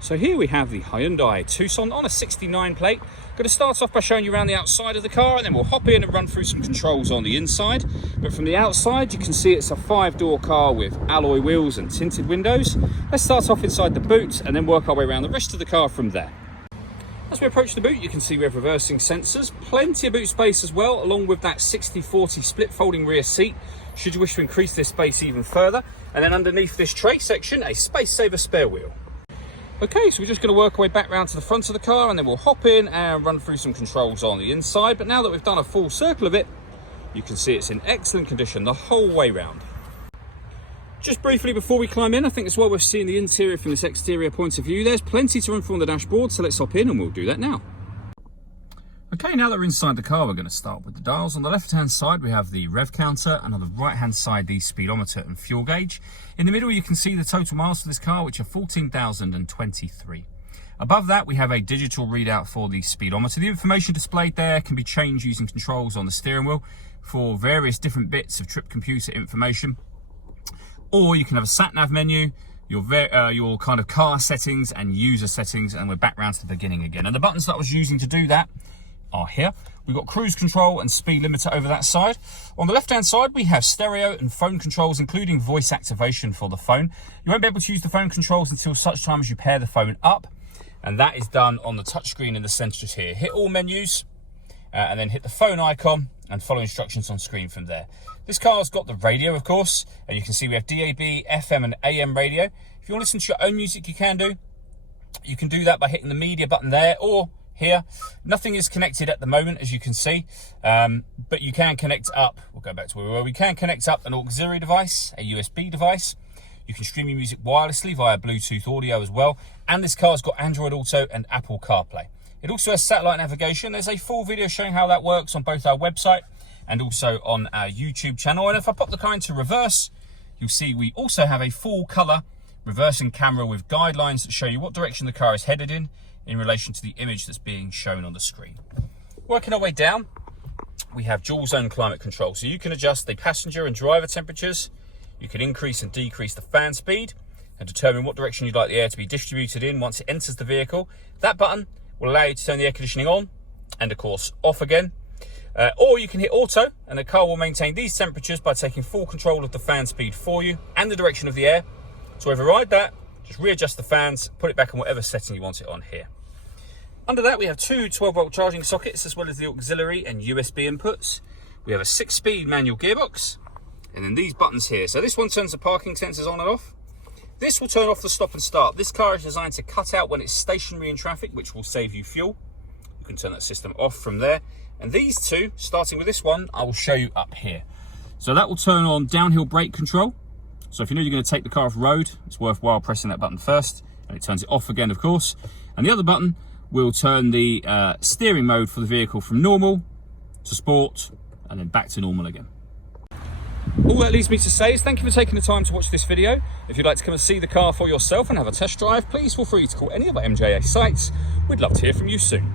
So here we have the Hyundai Tucson on a 69 plate. Going to start off by showing you around the outside of the car, and then we'll hop in and run through some controls on the inside. But from the outside, you can see it's a 5-door car with alloy wheels and tinted windows. Let's start off inside the boot and then work our way around the rest of the car from there. As we approach the boot, you can see we have reversing sensors, plenty of boot space as well, along with that 60/40 split folding rear seat, should you wish to increase this space even further. And then underneath this tray section, a space saver spare wheel. Okay, so we're just going to work our way back round to the front of the car, and then we'll hop in and run through some controls on the inside. But now that we've done a full circle of it, you can see it's in excellent condition the whole way round. Just briefly before we climb in, I think it's well worth seeing the interior from this exterior point of view. There's plenty to run through on the dashboard, so let's hop in and we'll do that now. Okay, now that we're inside the car, we're going to start with the dials. On the left-hand side, we have the rev counter, and on the right-hand side, the speedometer and fuel gauge. In the middle, you can see the total miles for this car, which are 14,023. Above that, we have a digital readout for the speedometer. The information displayed there can be changed using controls on the steering wheel for various different bits of trip computer information. Or you can have a sat-nav menu, your kind of car settings and user settings, and we're back round to the beginning again. And the buttons that I was using to do that are here. We've got cruise control and speed limiter over that side. On the left hand side, we have stereo and phone controls, including voice activation for the phone. You won't be able to use the phone controls until such time as you pair the phone up, and that is done on the touchscreen in the centre just here. Hit all menus and then hit the phone icon and follow instructions on screen from there. This car's got the radio, of course, and you can see we have DAB, FM and AM radio. If you want to listen to your own music, you can do. You can do that by hitting the media button there, or here. Nothing is connected at the moment, as you can see, but you can connect up. We'll go back to where we were. We can connect up an auxiliary device, a USB device. You can stream your music wirelessly via Bluetooth audio as well. And this car's got Android Auto and Apple CarPlay. It also has satellite navigation. There's a full video showing how that works on both our website and also on our YouTube channel. And if I pop the car into reverse, you'll see we also have a full color reversing camera with guidelines that show you what direction the car is headed in relation to the image that's being shown on the screen. Working our way down, we have dual zone climate control. So you can adjust the passenger and driver temperatures. You can increase and decrease the fan speed and determine what direction you'd like the air to be distributed in once it enters the vehicle. That button will allow you to turn the air conditioning on and, of course, off again. Or you can hit auto, and the car will maintain these temperatures by taking full control of the fan speed for you and the direction of the air. To override that, just readjust the fans, put it back on whatever setting you want it on here. Under that, we have two 12-volt charging sockets, as well as the auxiliary and USB inputs. We have a 6-speed manual gearbox, and then these buttons here. So this one turns the parking sensors on and off. This will turn off the stop and start. This car is designed to cut out when it's stationary in traffic, which will save you fuel. You can turn that system off from there. And these two, starting with this one, I will show you up here. So that will turn on downhill brake control. So if you know you're going to take the car off road, it's worthwhile pressing that button first, and it turns it off again, of course. And the other button will turn the steering mode for the vehicle from normal to sport and then back to normal again. All that leaves me to say is thank you for taking the time to watch this video. If you'd like to come and see the car for yourself and have a test drive, please feel free to call any of our MJA sites. We'd love to hear from you soon.